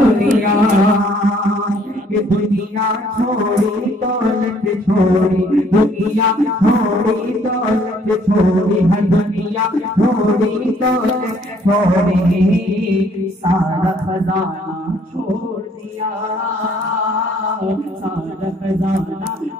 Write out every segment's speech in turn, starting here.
दुनिया, ये दुनिया छोड़ी दौलत छोड़ी, दुनिया छोड़ी दौलत छोड़ी, हर दुनिया छोड़ी दौलत छोड़ी, सारा खजाना छोड़ दिया, सारा खजाना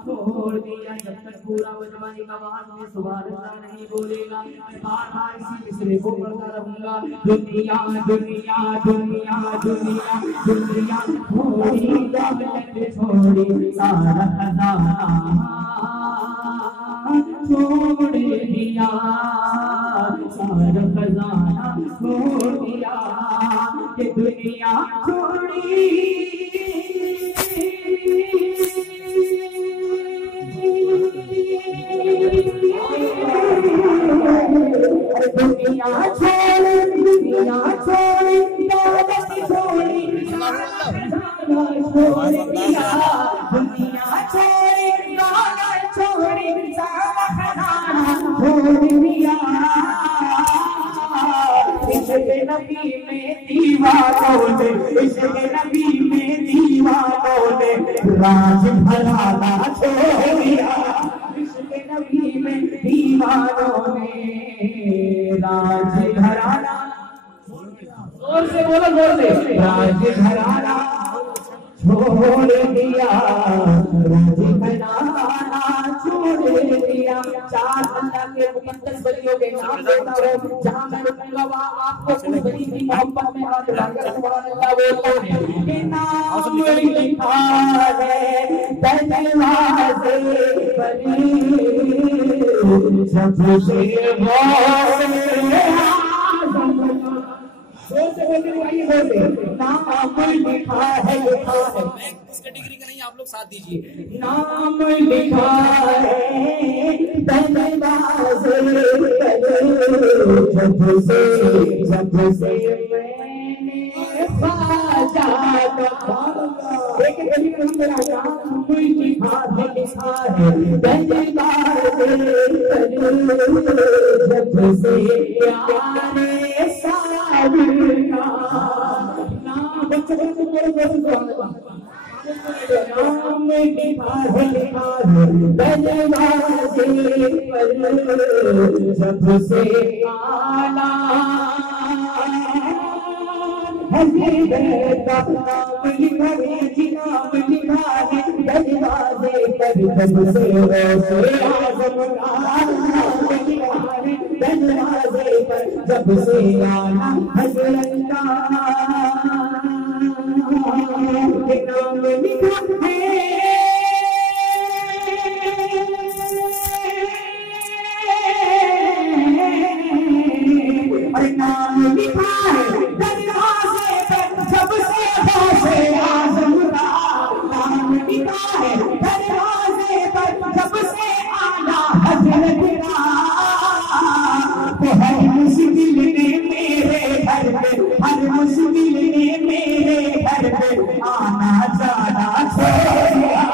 छोड़ दिया। जब तक पूरा वजवानी का आवाज में सुभान अल्लाह नहीं बोलेगा, बार बार इसी मिसरे को पढ़ता रहूंगा। दुनिया दुनिया दुनिया दुनिया दुनिया छोड़ी दौलत छोड़ी, सारा खजाना छोड़ दिया, सारा खजाना छोड़ दिया, ये दुनिया छोड़ी दुनिया छोड़ी, दुनिया छोड़ी दौलत छोड़ी, छोड़ दिया, दुनिया छोड़ी दौलत छोड़ी, सारा खजाना छोड़ दिया। इश्क़ नबी में दीवानों ने, इश्क़ नबी में दीवानों ने राज घराना छोड़ दिया, इश्क़ नबी में दीवानों ने राज घराना, जोर से बोलो, जोर से, राज घराना छोड़ दिया, राज घराना छोड़ दिया। चार अल्लाह के मुकद्दस वलियों के नाम लेता हूँ, जहाँ मैं रुकूंगा वहाँ आपको कुछ बड़ी सी मोहब्बत में हाथ लगाकर सुभान अल्लाह बोलते हैं कि नाम लिखा है दरवाज़े पर, सबसे नाम लिखा है, लिखा है, इस कैटेगरी का नहीं, आप लोग साथ दीजिए। नाम लिखा है दरवाज़े पर, जब से मैंने ख्वाजा मेरा नाम लिखा है, लिखा है दरवाज़े पर, जब से प्यारे साबिर का नाम, नाम लिखा है, लिखा है दरवाज़े पर, जब से आला हज़रत का नाम लिखा है, नाम लिखा है दरवाज़े पर, जब से गौसे आज़म का नाम लिखा है दरवाज़े पर, जब से आला हज़रत का नाम लिखा है। और नाम लिखा है दरवाज़े पर, जब से गौसे आज़म का नाम लिखा है दरवाज़े पर, जब से आला हज़रत का। तो हर मुश्किल ने मेरे घर पे, हर मुश्किल ने मेरे घर पे आना जाना छोड़ दिया,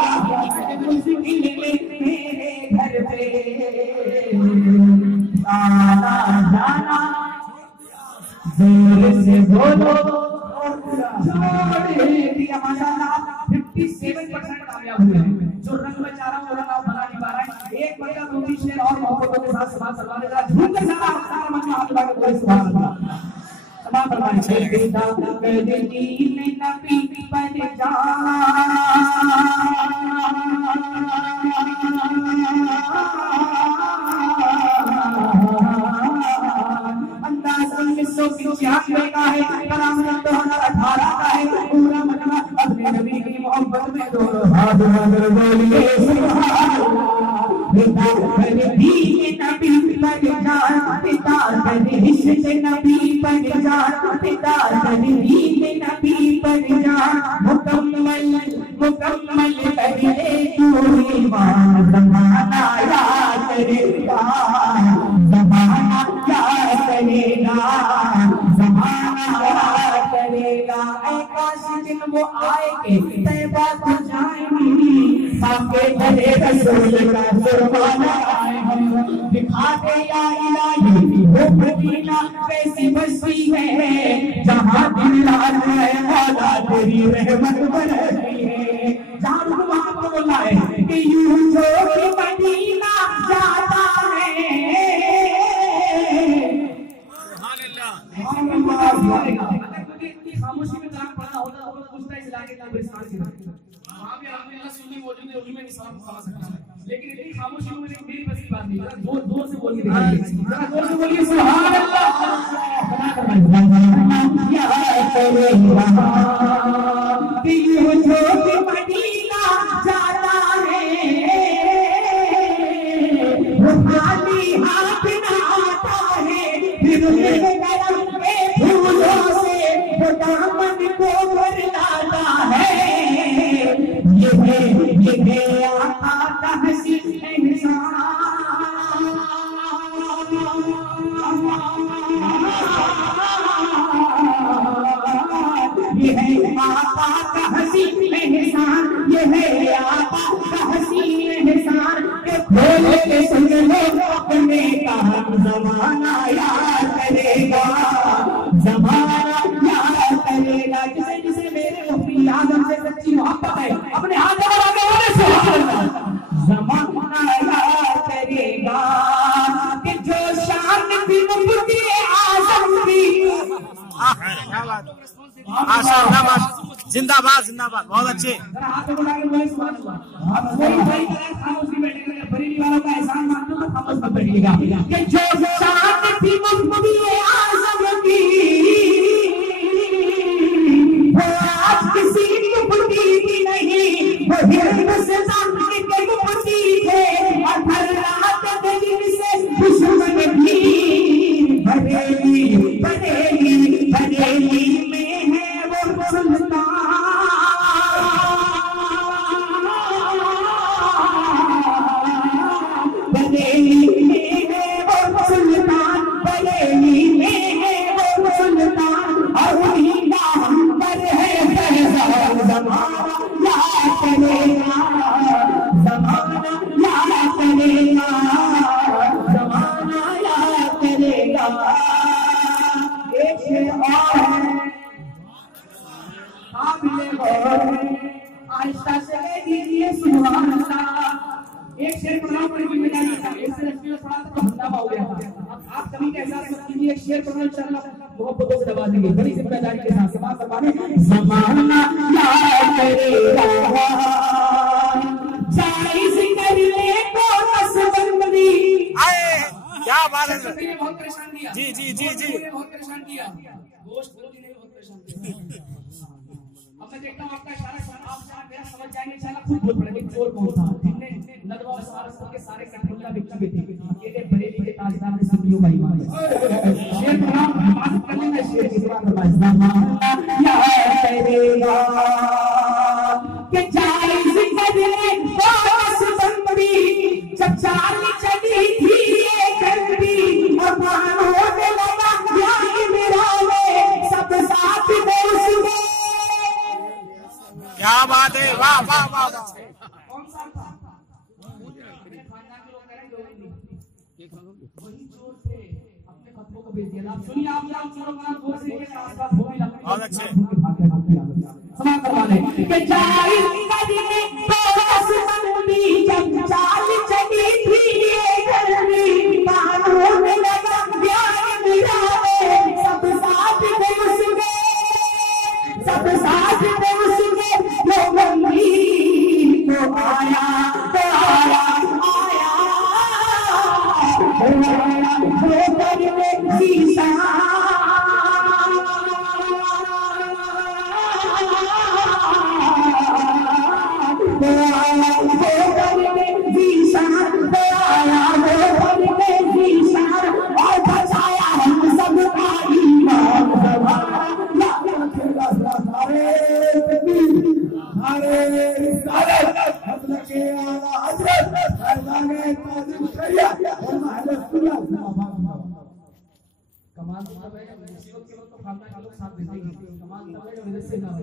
हर मुश्किल ने मेरे घर पे आना जाना, जोर से बोलो छोड़ दिया। माशाअल्लाह 57% कामयाब हुए हैं। जो रंग में चाह रहा हूँ वो रंग आप बना नहीं पा रहे हैं। एक बड़ा दो तीन शेर और मोहब्बतों के साथ समाज करवा देगा। झूम के सारा मन में हाथ लगा के बोले सुभान अल्लाह। समाज करवाने से बेटा कर दीन नबी पर जा, का है, 2018 का है, पूरा मजमा अपने नबी की मोहब्बत में दोनों हाथ मांगर बोलिए सुभान अल्लाह। पिता कर दीन नबी पर जान, पिता कर इश्क़ नबी पर जान, पिता कर दीन नबी पर जान, मुकम्मल मुकम्मल करे तू ईमान, ज़माना याद करेगा, ज़माना याद करेगा, ज़माना याद करेगा। ऐ काश दिन वो आएंगे तैबा को जाएंगी, सामने खड़े रसूल का फरमाना आए हम दिखा दे या इलाही वो मदीना कैसी बस्ती है जहाँ दिल लाल है मौला तेरी रहमत बरसती है। जहाँ वहाँ पर बोला है कि यूं जो कि मदीना जाता है। खामोशी में कलाम पढ़ना होता तो पूछता है इलाके का विस्तार से वहाँ भी अल्हम्दुलिल्लाह सुन्नी मौजूद है, उनमें निशान समझ सकता है, लेकिन इतनी खामोशी में मेरी बस की बात नहीं। जरा जोर से बोलिए, जरा जोर से बोलिए सुभान अल्लाह। मदीना जाता है वो खाली हाथ ना आता है, फिर फूलों से वो दामन को भर लाता है। ये आका का हसीन इंसान, ये है आका का हसीन इंसान, ये है आका का हसीन इंसान। खोल के सुन लो अपने कहा जमाना याद करेगा, जमाना याद करेगा। जिसे जिसे मेरे मुफ्ती आजम से सच्ची मोहब्बत है अपने हाथ बढ़ा के बोले सुभान अल्लाह। जमाना याद करेगा कि जो शान थी मुफ्ती आजम की। क्या बात, जिंदाबाद जिंदाबाद, बहुत अच्छे। हाथ बढ़ा के बोले सुभान अल्लाह। अब कोई भाई खामोश नहीं बैठेगा, बरेली वालों का एहसान मान लो तो खामोश मत बैठिएगा। कि जो शान थी मुफ्ती आजम की वो आज किसी मुफ्ती की नहीं, वो हिंदुस्तान के मुफ्ती थे। और हर रात दिन से दुश्मन भी बरेली बरेली बरेली में है वो सुल्तान। बरेली में है वो सुल्तान, बरेली में है वो सुल्तान। और उन्हीं नाम पर है फैज़ान। ज़माना याद करेगा, ज़माना याद करेगा, ज़माना याद करेगा। एक शेर और है काबिले गौर है, आहिस्ता से ले लीजिए सुभान अल्लाह। एक शेर पढ़ना बड़ी जिम्मेदारी था, इससे रस्मी में थोड़ा सा हंगामा हो गया था। अब आप कभी का एहसास मत कीजिए, एक शेर पढ़ना इंशाअल्लाह मोहब्बतों से दबा देंगे, बड़ी जिम्मेदारी के साथ समाज करवाने। जमाना याद करेगा जायज़ कर ले तो नसबंदी। क्या बात है, बहुत परेशान किया जी जी जी जी, बहुत परेशान किया, गोश्त बोली ने बहुत परेशान किया। अब मैं देखता हूँ आपका इशारा आप मेरा समझ जाएंगे इंशाअल्लाह, खुद बोल पड़ेंगे चोर कौन था। जिनने नदवा और सारस के सारे कटपुल्ला व्यक्ति थे, अकेले बरेली के ताजदार ने सुन्नियों का ईमान है। शेर प्रणाम बात कर लेंगे, शेर की बात करवाए। जमाना याद करेगा कि जायज़ कर ले तो नसबंदी। जब चाल चली थी ये गंदी और मानो ने लगा यार मेरा ले सब साथ में उसमें। क्या बात है, वाह वाह वाह। कौन सा था? अपने खानदान के लोग कह रहे हैं वही चोर थे, अपने खतरों को बेच दिया। आप सुनिए, आप जाओ चोरों का नाम जोर से लेके आसपास हो भी लगा। बहुत अच्छे। समा करवा ले कि जाई कदमे तो नसबंदी। जब चाल चली थी ये गंदी कानून में लगा प्यार मेरा ले सब साथ में उसके, सब साथ में उसके। वो गंदी तो आया तो आया आया वो कर में शीशा। और बचाया हम सब का ईमान। कमाल तब है जब मुसीबत के वक्त तो खानदान के लोग साथ देते हैं, कमाल तब है जब इधर से ना हो।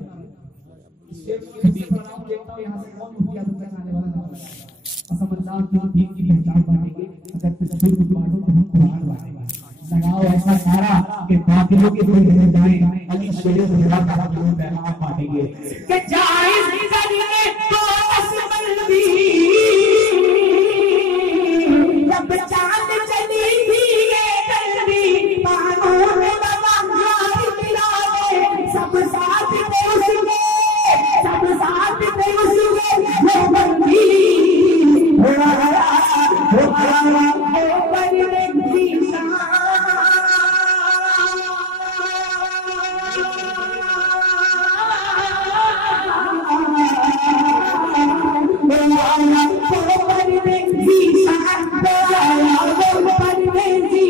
शेर की प्रणाम देखता हूँ यहाँ से कौन मुफ्ती आजम का आने वाला है। समझदार जो दीन की पहचान बांटेंगे, अगर तस्वीर बांटो तो हम कुरान बांटेंगे। लगाओ ऐसा सारा कि बातिलों के दिल में जाए। अली शेर खुदा का जुनून है, आप पाएंगे कि जायज़ करिए तो असमंदी जब चांद चली थी ये जल्दी कानून बाबा यार मिलावे सब साथ थे उसके वो बंदी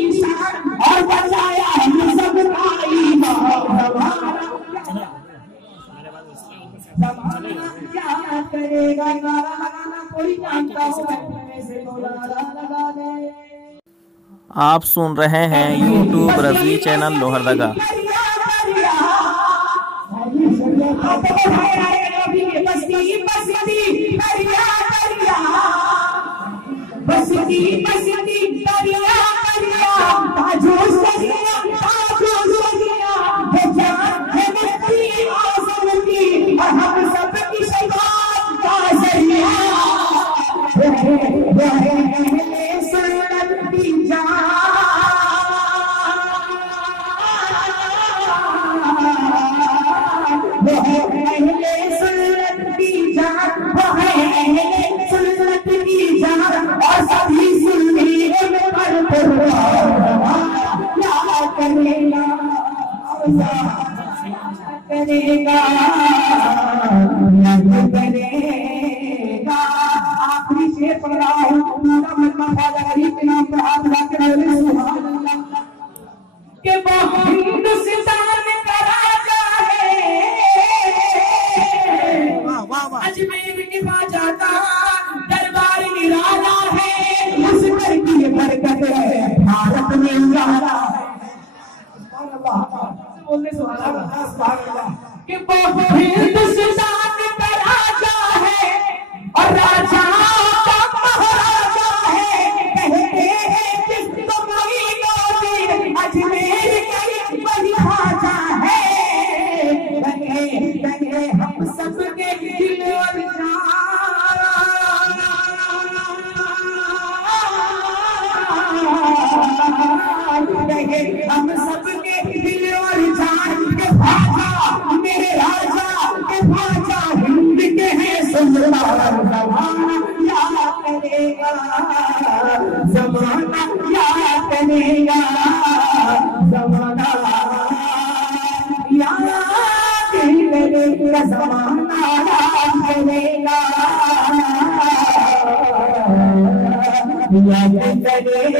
और बचाया सब क्या करेगा, नारा लगाना कोई जानता हो से तो लगा दे। आप सुन रहे हैं यूट्यूब रज़वी चैनल लोहरदगा। आखिरी शेर पढ़ रहा हूँ, पूरा मजमा ख्वाजा गरीब के नाम पर हाथ उठाकर कि वो हिंदुस्तान का राजा है, अजमेर की बाजा का दरबार निराला है, उस घर की बरकत है भारत में उजाला है। बोलने कि वो हिंदुस्तान का राजा है और राजा का महाराजा है, कहते हैं जिसको अजमेर की बड़ी भाषा है, लगे हम सबके दिल और लगे हम सबके दिल और जान के भाषा मेरे राजा के भाषा हिंद के हैं सुंदर जमाना क्या करेगा, जमाना क्या करेगा, जमाना याद करेगा, जमाना याद करेगा, याद करेगा।